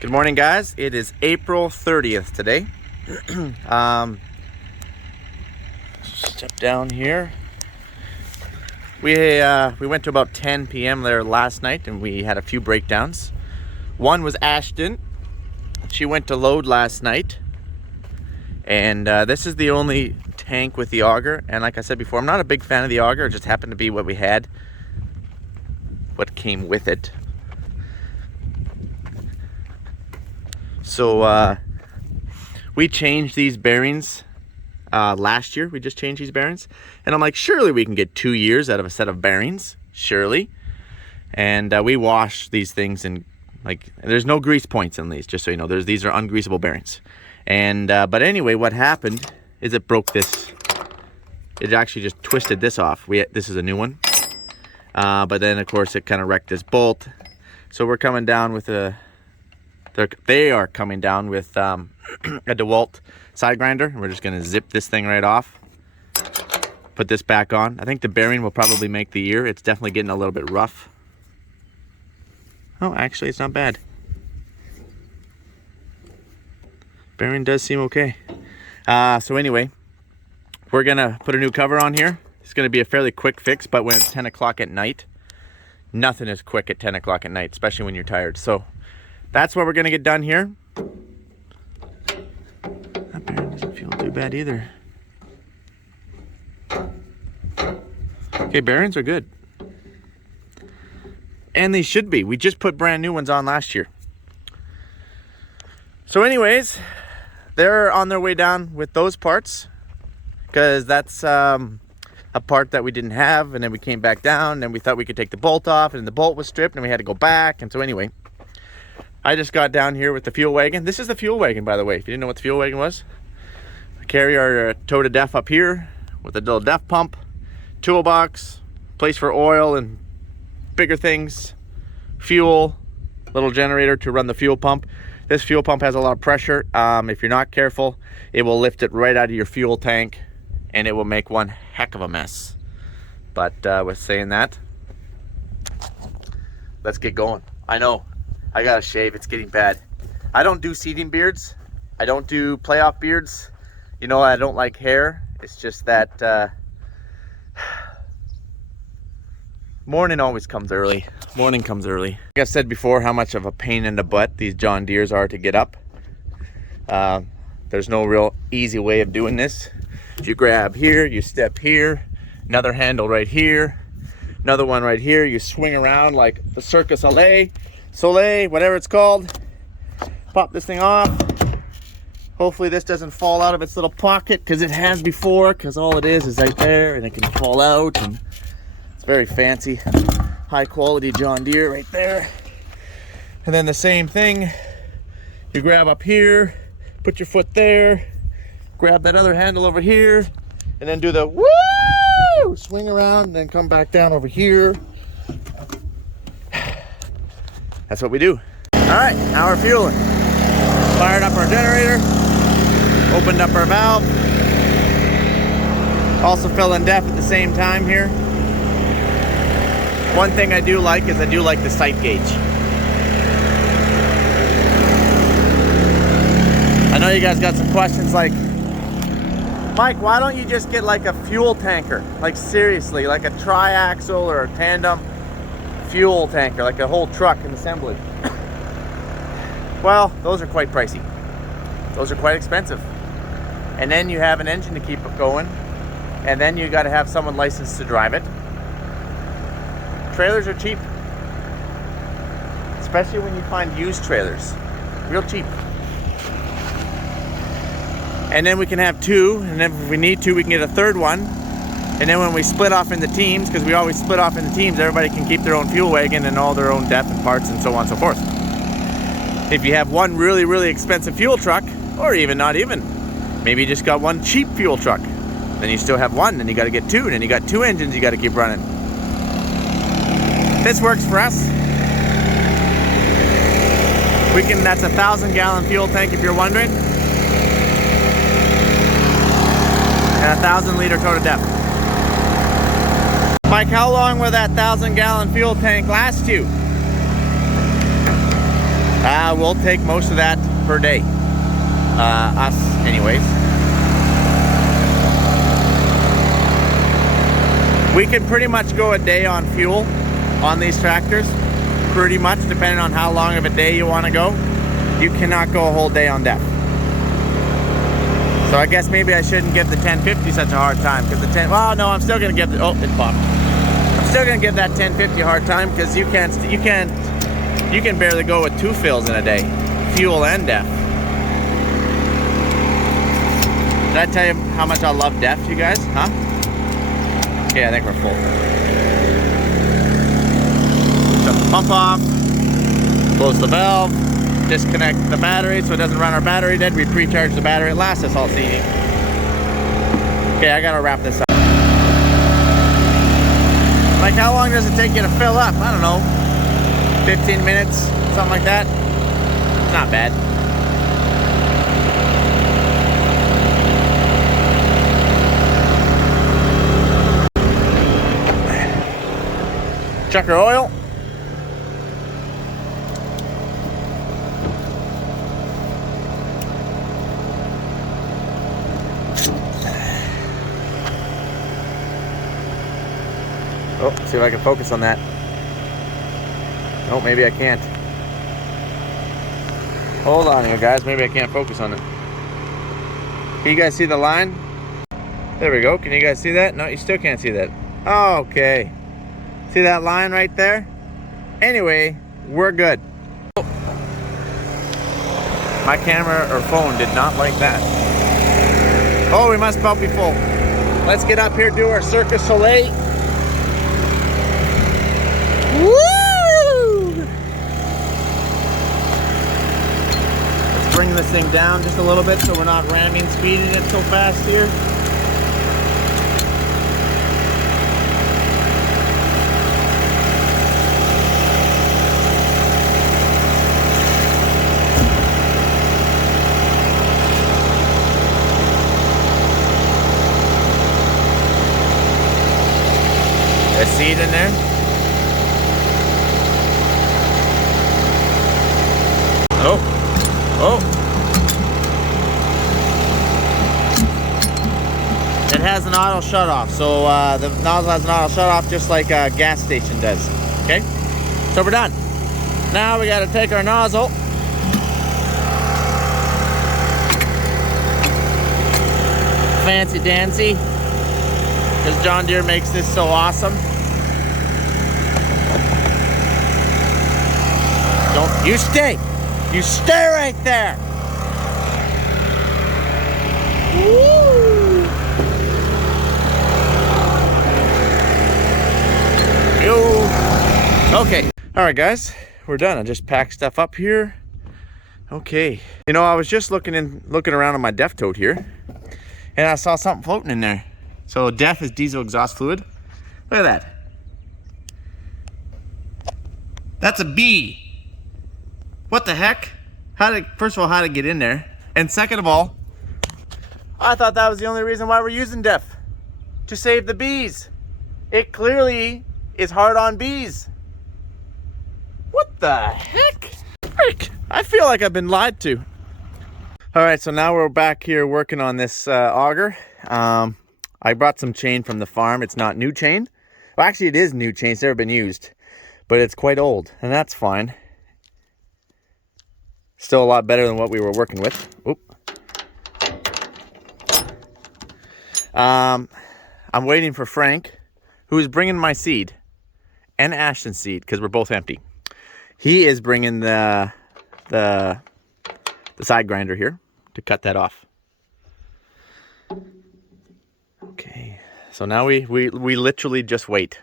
Good morning, guys. It is April 30th today. Step down here. We went to about 10 p.m. there last night, and we had a few breakdowns. One was Ashton. She went to load last night, and this is the only tank with the auger. And like I said before, I'm not a big fan of the auger. It just happened to be what we had, what came with it. So we changed these bearings last year. We just changed these bearings, and I'm like, surely we can get 2 years out of a set of bearings, surely. And we wash these things, and like, there's no grease points in these, just so you know. These are ungreasable bearings. And but anyway, what happened is it broke this. It actually just twisted this off. This is a new one, but then of course it kind of wrecked this bolt. So we're coming down with a. They are coming down with a DeWalt side grinder, and we're just going to zip this thing right off, put this back on. I think the bearing will probably make the year. It's definitely getting a little bit rough. Oh, actually, it's not bad. Bearing does seem okay. So anyway, we're going to put a new cover on here. It's going to be a fairly quick fix, but when it's 10 o'clock at night, nothing is quick at 10 o'clock at night, especially when you're tired. So that's what we're gonna get done here. That bearing doesn't feel too bad either. Okay, bearings are good. And they should be. We just put brand new ones on last year. So anyways, they're on their way down with those parts, because that's a part that we didn't have, and then we came back down, and we thought we could take the bolt off, and the bolt was stripped, and we had to go back. And so anyway, I just got down here with the fuel wagon. This is the fuel wagon, by the way, if you didn't know what the fuel wagon was. I carry our tow to def up here with a little def pump, toolbox, place for oil and bigger things, fuel, little generator to run the fuel pump. This fuel pump has a lot of pressure. If you're not careful, it will lift it right out of your fuel tank, and it will make one heck of a mess. But with saying that, let's get going. I know, I gotta shave, it's getting bad. I don't do seeding beards. I don't do playoff beards. You know, I don't like hair. It's just that morning always comes early. Morning comes early. Like I've said before, how much of a pain in the butt these John Deeres are to get up. There's no real easy way of doing this. You grab here, you step here, another handle right here, another one right here. You swing around like the Circus Soleil, whatever it's called. Pop this thing off. Hopefully this doesn't fall out of its little pocket, because it has before, because all it is right there, and it can fall out. And it's very fancy, high quality John Deere right there. And then the same thing, you grab up here, put your foot there, grab that other handle over here, and then do the woo, swing around, and then come back down over here. That's what we do. All right, now we're fueling. Fired up our generator, opened up our valve. Also filling def at the same time here. One thing I do like is I do like the sight gauge. I know you guys got some questions like, Mike, why don't you just get like a fuel tanker? Like seriously, like a triaxle or a tandem fuel tanker, like a whole truck and assembly. Well, those are quite pricey. Those are quite expensive. And then you have an engine to keep it going, and then you got to have someone licensed to drive it. Trailers are cheap, especially when you find used trailers, real cheap. And then we can have two, and then if we need to, we can get a third one. And then when we split off into teams, because we always split off into teams, everybody can keep their own fuel wagon and all their own def and parts and so on and so forth. If you have one really, really expensive fuel truck, or even not even, maybe you just got one cheap fuel truck, then you still have one, then you got to get two, and then you got two engines you got to keep running. This works for us. That's a 1,000-gallon fuel tank if you're wondering, and a 1,000-liter tow to depth. Mike, how long will that 1,000-gallon fuel tank last you? We'll take most of that per day. Us, anyways. We can pretty much go a day on fuel on these tractors. Pretty much, depending on how long of a day you want to go. You cannot go a whole day on DEF. So I guess maybe I shouldn't give the 1050 such a hard time, because the 10, well, no, I'm still gonna give the, oh, it popped. I'm still gonna give that 1050 a hard time, because you can barely go with 2 fills in a day, fuel and DEF. Did I tell you how much I love DEF, you guys? Huh? Okay, I think we're full. Shut the pump off, close the valve, disconnect the battery so it doesn't run our battery dead. We pre-charge the battery. It lasts us all seating. Okay, I gotta wrap this up. Like, how long does it take you to fill up? I don't know, 15 minutes, something like that. Not bad. Check our oil. Oh, see if I can focus on that. Oh, maybe I can't. Hold on, you guys. Maybe I can't focus on it. Can you guys see the line? There we go. Can you guys see that? No, you still can't see that. Okay. See that line right there? Anyway, we're good. Oh. My camera or phone did not like that. Oh, we must about be full. Let's get up here, do our Cirque du Soleil. Woo! Let's bring this thing down just a little bit so we're not ramming, speeding it so fast here. A seed in there. Oh, oh. It has an auto shut off. So the nozzle has an auto shut off just like a gas station does. Okay, so we're done. Now we got to take our nozzle. Fancy dancy. Because John Deere makes this so awesome. Don't, you stay. You stay right there. Woo. Yo. Okay. All right, guys, we're done. I just packed stuff up here. Okay. You know, I was just looking around on my DEF tote here, and I saw something floating in there. So DEF is diesel exhaust fluid. Look at that. That's a bee. What the heck? First of all, how to get in there? And second of all, I thought that was the only reason why we're using DEF. To save the bees. It clearly is hard on bees. What the heck? Frick. I feel like I've been lied to. All right, so now we're back here working on this auger. I brought some chain from the farm. It's not new chain. Well, actually, it is new chain. It's never been used. But it's quite old, and that's fine. Still a lot better than what we were working with. Oop. I'm waiting for Frank, who is bringing my seed. And Ashton's seed, because we're both empty. He is bringing the side grinder here to cut that off. Okay, so now we literally just wait.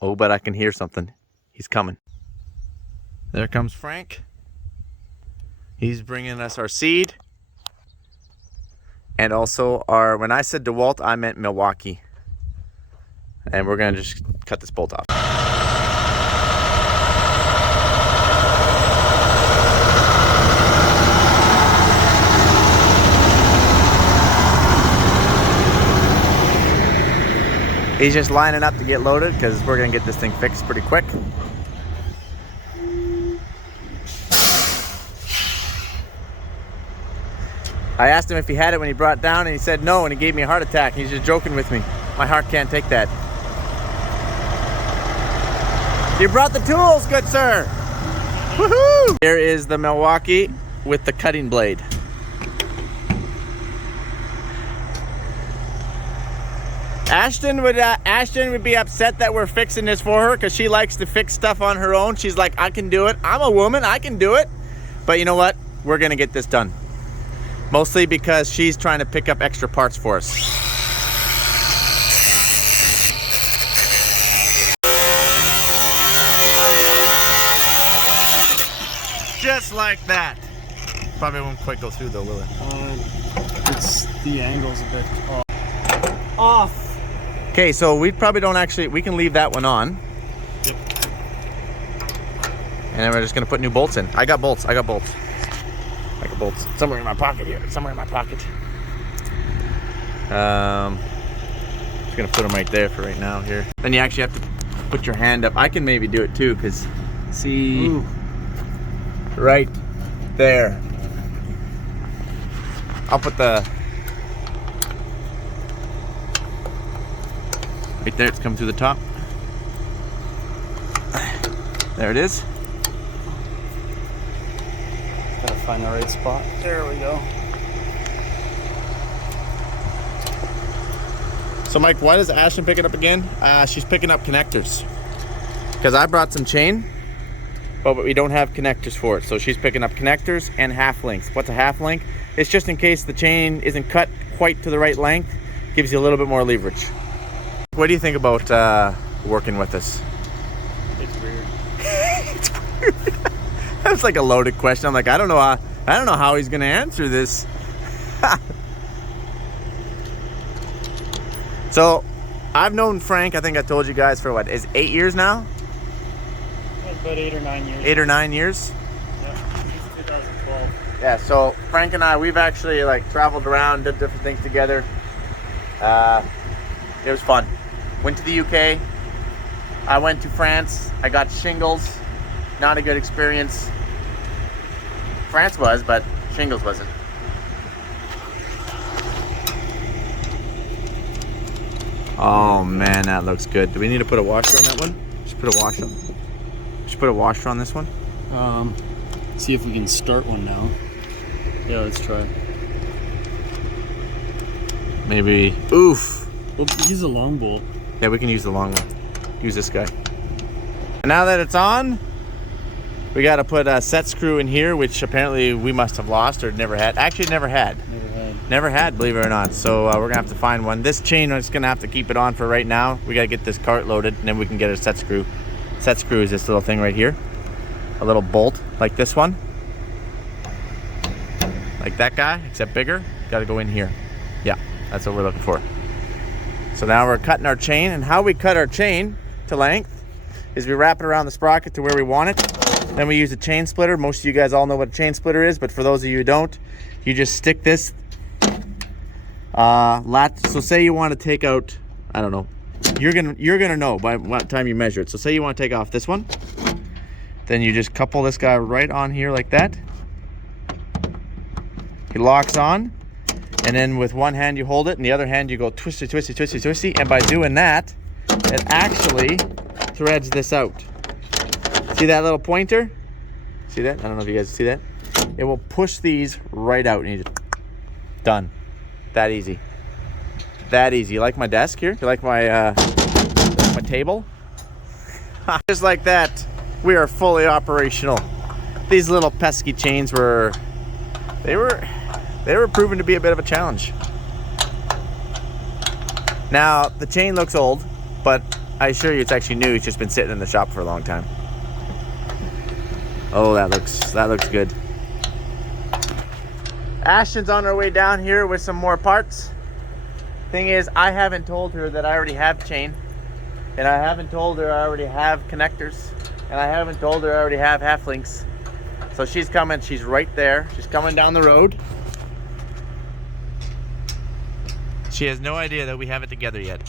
Oh, but I can hear something. He's coming. There comes Frank. He's bringing us our seed. And also our, when I said DeWalt, I meant Milwaukee. And we're gonna just cut this bolt off. He's just lining up to get loaded because we're gonna get this thing fixed pretty quick. I asked him if he had it when he brought it down, and he said no, and he gave me a heart attack. He's just joking with me. My heart can't take that. You brought the tools, good sir. Woohoo! Here is the Milwaukee with the cutting blade. Ashton would be upset that we're fixing this for her because she likes to fix stuff on her own. She's like, I can do it. I'm a woman, I can do it. But you know what? We're gonna get this done. Mostly because she's trying to pick up extra parts for us. Just like that. Probably won't quite go through though, will it? It's the angle's a bit off. Okay, so we probably don't actually, we can leave that one on. Yep. And then we're just gonna put new bolts in. I got bolts. Bolts somewhere in my pocket here. Just gonna put them right there for right now here. Then you actually have to put your hand up. I can maybe do it too, because see, ooh, right there. I'll put the, right there, it's coming through the top. There it is. Gotta find the right spot. There we go. So Mike, why does Ashton pick it up again? She's picking up connectors. Because I brought some chain, but we don't have connectors for it. So she's picking up connectors and half lengths. What's a half length? It's just in case the chain isn't cut quite to the right length. Gives you a little bit more leverage. What do you think about working with us? It's weird. It's weird. That's like a loaded question. I'm like, I don't know how he's gonna answer this. So, I've known Frank, I think I told you guys, for what, is 8 years now? About 8 or 9 years. 8 or 9 years? Yeah, since 2012. Yeah, so Frank and I, we've actually like traveled around, did different things together. It was fun. Went to the UK. I went to France. I got shingles. Not a good experience. France was, but shingles wasn't. Oh man, that looks good. Do we need to put a washer on that one? Just put a washer. Just put a washer on this one. See if we can start one now. Yeah, let's try. Maybe. Oof. We'll use a long bolt. Yeah, we can use the long one. Use this guy. And now that it's on, we got to put a set screw in here, which apparently we must have lost or never had. Actually, never had. Never had, believe it or not. So we're gonna have to find one. This chain, I'm just gonna have to keep it on for right now. We gotta get this cart loaded, and then we can get a set screw. Set screw is this little thing right here. A little bolt like this one. Like that guy, except bigger. Gotta go in here. Yeah, that's what we're looking for. So now we're cutting our chain, and how we cut our chain to length is we wrap it around the sprocket to where we want it. Then we use a chain splitter. Most of you guys all know what a chain splitter is, but for those of you who don't, you just stick this so say you want to take out, I don't know, you're gonna know by what time you measure it. So say you want to take off this one, then you just couple this guy right on here like that. He locks on, and then with one hand you hold it, and the other hand you go twisty, twisty, twisty, twisty, and by doing that, it actually threads this out. See that little pointer? See that? I don't know if you guys see that. It will push these right out, and you just done. That easy. That easy. You like my desk here? You like my table? Just like that, we are fully operational. These little pesky chains were proven to be a bit of a challenge. Now the chain looks old, but I assure you it's actually new. It's just been sitting in the shop for a long time. Oh, that looks good. Ashton's on her way down here with some more parts. Thing is, I haven't told her that I already have chain, and I haven't told her I already have connectors, and I haven't told her I already have half links. So she's coming, she's right there. She's coming down the road. She has no idea that we have it together yet.